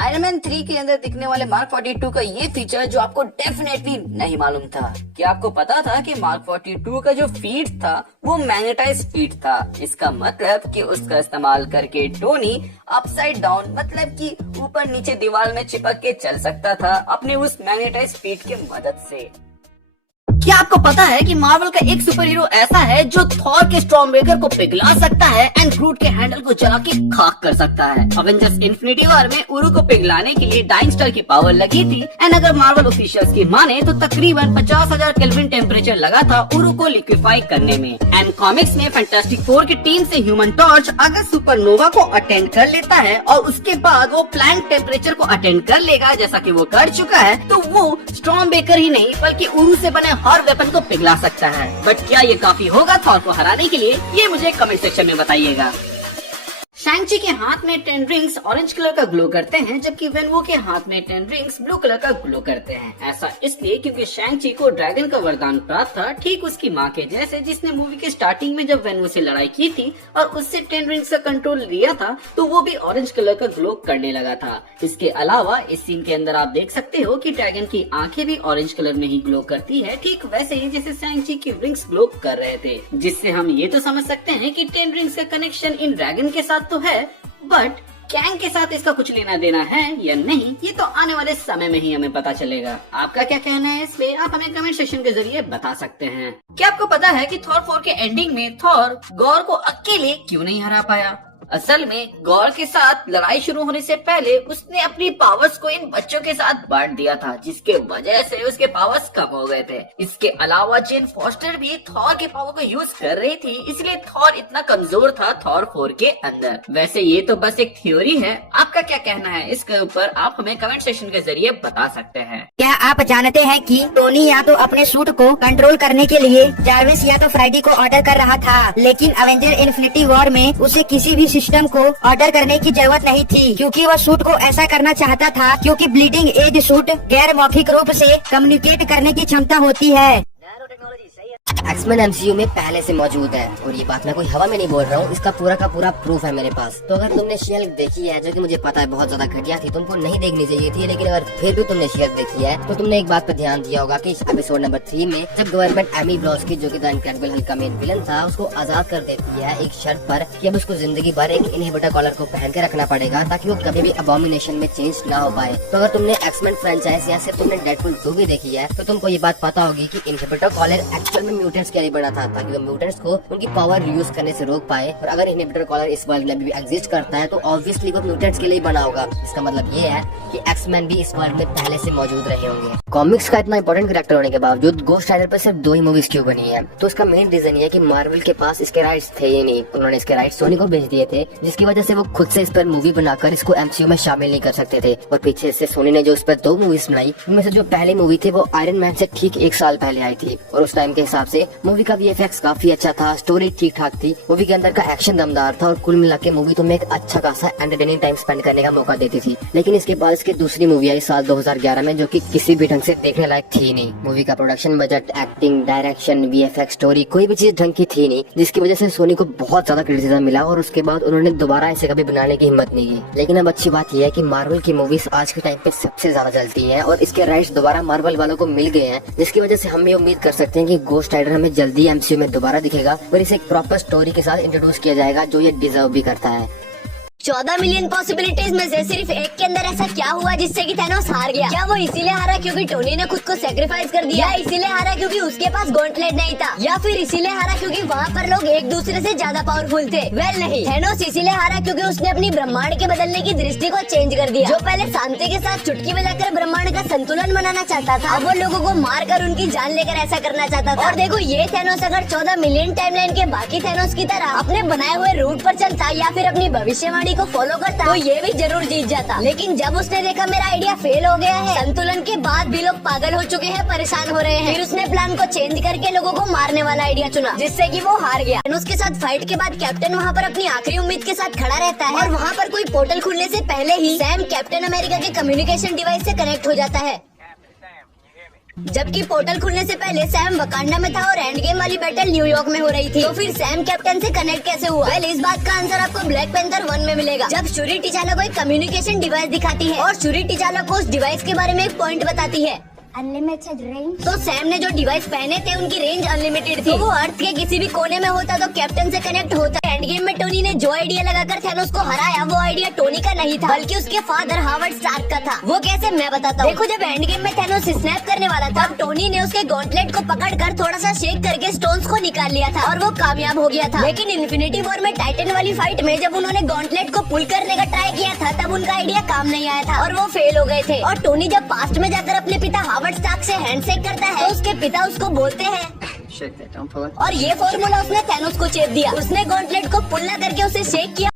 Iron man 3 के अंदर दिखने वाले मार्क 42 का ये फीचर जो आपको डेफिनेटली नहीं मालूम था। क्या आपको पता था कि मार्क 42 का जो फीट था वो मैग्नेटाइज फीट था। इसका मतलब कि उसका इस्तेमाल करके टोनी अपसाइड डाउन मतलब कि ऊपर नीचे दीवार में चिपक के चल सकता था अपने उस मैग्नेटाइज फीट के मदद से। क्या आपको पता है कि मार्वल का एक सुपर हीरो ऐसा है जो थॉर के स्टॉर्मब्रेकर को पिघला सकता है एंड ग्रूट के हैंडल को जला के खाक कर सकता है। अवेंजर्स इन्फिनिटी वॉर में उरू को पिघलाने के लिए डाइन स्टार की पावर लगी थी एंड अगर मार्वल ऑफिशियल्स की माने तो तकरीबन 50,000 केल्विन टेम्परेचर लगा था उरू को लिक्विफाई करने में। एंड कॉमिक्स में फैंटास्टिक फोर की टीम से ह्यूमन टॉर्च अगर सुपरनोवा को अटेंड कर लेता है और उसके बाद वो प्लांट टेम्परेचर को अटेंड कर लेगा जैसा कि वो कर चुका है, तो वो स्टॉर्मब्रेकर ही नहीं बल्कि उरू से बने हर वेपन को पिघला सकता है। बट क्या ये काफी होगा थॉर को हराने के लिए, ये मुझे कमेंट सेक्शन में बताइएगा। शैंग-ची के हाथ में 10 रिंग्स ऑरेंज कलर का ग्लो करते हैं जबकि वेनवो के हाथ में 10 रिंग्स ब्लू कलर का ग्लो करते हैं। ऐसा इसलिए क्योंकि शैंग-ची को ड्रैगन का वरदान प्राप्त था, ठीक उसकी माँ के जैसे, जिसने मूवी के स्टार्टिंग में जब वेनवो से लड़ाई की थी और उससे 10 रिंग्स का कंट्रोल लिया था तो वो भी ऑरेंज कलर का ग्लो करने लगा था। इसके अलावा इस सीन के अंदर आप देख सकते हो कि ड्रैगन की आंखें भी ऑरेंज कलर में ही ग्लो करती है, ठीक वैसे ही जैसे शैंग-ची की रिंग्स ग्लो कर रहे थे, जिससे हम ये तो समझ सकते हैं कि 10 रिंग्स का कनेक्शन इन ड्रैगन के साथ तो है, बट कैंग के साथ इसका कुछ लेना देना है या नहीं, ये तो आने वाले समय में ही हमें पता चलेगा। आपका क्या कहना है इसलिए आप हमें कमेंट सेक्शन के जरिए बता सकते हैं। क्या आपको पता है कि थॉर 4 के एंडिंग में थॉर गॉर को अकेले क्यों नहीं हरा पाया? असल में गॉर के साथ लड़ाई शुरू होने से पहले उसने अपनी पावर्स को इन बच्चों के साथ बांट दिया था, जिसके वजह से उसके पावर्स कम हो गए थे। इसके अलावा जेन फॉस्टर भी थॉर के पावर को यूज कर रही थी, इसलिए थॉर इतना कमजोर था थॉर 4 के अंदर। वैसे ये तो बस एक थ्योरी है, आपका क्या कहना है इसके ऊपर आप हमें कमेंट सेक्शन के जरिए बता सकते हैं। क्या आप जानते हैं कि टोनी या तो अपने सूट को कंट्रोल करने के लिए जार्विस या तो फ्राइडे को ऑर्डर कर रहा था, लेकिन अवेंजर इन्फिनिटी वॉर में उसे किसी भी सिस्टम को ऑर्डर करने की जरूरत नहीं थी क्योंकि वह सूट को ऐसा करना चाहता था क्योंकि ब्लीडिंग एज सूट गैर मौखिक रूप से कम्युनिकेट करने की क्षमता होती है। एक्समैन एमसीयू में पहले से मौजूद है और ये बात मैं कोई हवा में नहीं बोल रहा हूँ, इसका पूरा का पूरा प्रूफ है मेरे पास। तो अगर तुमने शील्ड देखी है, जो कि मुझे पता है बहुत ज्यादा घटिया थी, तुमको नहीं देखनी चाहिए थी, लेकिन अगर फिर भी तुमने शील्ड देखी है तो तुमने एक बात पे ध्यान दिया होगा कि एपिसोड नंबर 3 में जब गवर्नमेंट एमी ब्लॉस्की जो कि द इनक्रेडिबल हल्क का मेन विलन था उसको आजाद कर देती है एक शर्त पर कि अब उसको जिंदगी भर एक इनहिबिटर कॉलर को पहन के रखना पड़ेगा ताकि वो कभी भी अबॉमिनेशन में चेंज ना हो पाए। तो अगर तुमने एक्समैन फ्रेंचाइज या सिर्फ तुमने डेडपूल 2 भी देखी है तो तुमको ये बात पता होगी कि इनहिबिटर कॉलर एक्चुअल में म्यूटेंट्स के लिए बना था ताकि वो म्यूटेंट्स को उनकी पावर यूज करने से रोक पाए। और अगर इनहिबिटर कॉलर इस वर्ल्ड में भी एग्जिस्ट करता है तो ऑब्वियसली वो म्यूटेंट्स के लिए बना होगा। इसका मतलब ये है कि एक्समैन भी इस वर्ल्ड में पहले से मौजूद रहे होंगे। कॉमिक्स का इतना इंपॉर्टेंट कैरेक्टर होने के बावजूद गोस्ट राइडर पर सिर्फ 2 ही मूवीज क्यों बनी है? तो इसका मेन रीजन ये है कि मार्वल के पास इसके राइट्स थे ही नहीं, उन्होंने इसके राइट्स सोनी को बेच दिए थे, जिसकी वजह से वो खुद से इस पर मूवी बनाकर इसको एमसीयू में शामिल नहीं कर सकते थे। और पीछे से सोनी ने जो इस पर 2 मूवीज बनाई, उनमें से जो पहली मूवी थी वो आयरन मैन से ठीक 1 साल पहले आई थी और उस टाइम के हिसाब से मूवी का वीएफएक्स काफी अच्छा था, स्टोरी ठीक ठाक थी, मूवी के अंदर का एक्शन दमदार था और कुल मिला के मूवी तुम्हें एक अच्छा खासा एंटरटेनिंग टाइम स्पेंड करने का मौका देती थी। लेकिन इसके बाद इसकी दूसरी मूवी आई साल 2011 में जो कि किसी भी ढंग से देखने लायक थी नहीं। मूवी का production budget, acting, direction, VFX, story कोई भी चीज ढंग की थी नहीं, जिसकी वजह से सोनी को बहुत ज्यादा क्रिटिसिज्म मिला और उसके बाद उन्होंने दोबारा इसे कभी बनाने की हिम्मत नहीं की। लेकिन अब अच्छी बात यह है कि मार्वल की मूवीज आज के टाइम पे सबसे ज्यादा चलती हैं और इसके राइट्स दोबारा मार्वल वालों को मिल गए हैं, जिसकी वजह से हम ये उम्मीद कर सकते हैं कि गोस्ट राइडर हमें जल्दी एमसीयू में दोबारा दिखेगा और इसे एक प्रॉपर स्टोरी के साथ इंट्रोड्यूस किया जाएगा जो ये डिजर्व भी करता है। 14 मिलियन पॉसिबिलिटीज में से सिर्फ एक के अंदर ऐसा क्या हुआ जिससे कि थैनोस हार गया? क्या वो इसीलिए हारा क्योंकि टोनी ने खुद को सेक्रीफाइस कर दिया, या इसीलिए हारा क्योंकि उसके पास गॉन्टलेट नहीं था, या फिर इसीलिए हारा क्योंकि वहाँ पर लोग एक दूसरे से ज्यादा पावरफुल थे? वेल नहीं, थैनोस इसीलिए हारा क्योंकि उसने अपनी ब्रह्मांड के बदलने की दृष्टि को चेंज कर दिया। जो पहले शांति के साथ चुटकी बजाकर ब्रह्मांड का संतुलन बनाना चाहता था, अब वो लोगों को मार कर उनकी जान लेकर ऐसा करना चाहता था। और देखो ये थैनोस अगर 14 मिलियन टाइमलाइन के बाकी थैनोस की तरह अपने बनाए हुए रूट पर चलता या फिर अपनी भविष्यवाणी को फॉलो करता तो ये भी जरूर जीत जाता। लेकिन जब उसने देखा मेरा आइडिया फेल हो गया है, संतुलन के बाद भी लोग पागल हो चुके हैं, परेशान हो रहे हैं, फिर उसने प्लान को चेंज करके लोगों को मारने वाला आइडिया चुना, जिससे कि वो हार गया। उसके साथ फाइट के बाद कैप्टन वहाँ पर अपनी आखिरी उम्मीद के साथ खड़ा रहता है और वहाँ पर कोई पोर्टल खुलने से पहले ही सैम कैप्टन अमेरिका के कम्युनिकेशन डिवाइस से कनेक्ट हो जाता है। जबकि पोर्टल खुलने से पहले सैम वकांडा में था और एंड गेम वाली बैटल न्यूयॉर्क में हो रही थी। तो फिर सैम कैप्टन से कनेक्ट कैसे हुआ? वेल, इस बात का आंसर आपको ब्लैक पैंथर 1 में मिलेगा, जब शूरी टिचाला को एक कम्युनिकेशन डिवाइस दिखाती है और शूरी टिचाला को उस डिवाइस के बारे में एक पॉइंट बताती है, अनलिमिटेड रेंज। तो सैम ने जो डिवाइस पहने थे उनकी रेंज अनलिमिटेड थी। तो वो अर्थ के किसी भी कोने में होता तो कैप्टन से कनेक्ट होता। एंड गेम में टोनी ने जो आइडिया लगाकर थैनोस को हराया, वो आइडिया टोनी का नहीं था बल्कि उसके फादर हावर्ड स्टार्क का था। वो कैसे, मैं बताता हूँ। देखो, जब एंड गेम में थैनोस स्नैप करने वाला था, तब टोनी ने उसके गॉन्टलेट को पकड़कर थोड़ा सा शेक करके स्टोन्स को निकाल लिया था और वो कामयाब हो गया था। लेकिन इन्फिनिटी वॉर में टाइटन वाली फाइट में जब उन्होंने गॉन्टलेट को पुल करने का ट्राई किया था, तब उनका आइडिया काम नहीं आया था और वो फेल हो गए थे। और टोनी जब पास्ट में जाकर अपने पिता हावर्ड स्टार्क से हैंडशेक करता है, तो उसके पिता उसको बोलते हैं और ये फॉर्मूला उसने थैनोस को चेप दिया। उसने गॉन्टलेट को पुल ना करके उसे शेक किया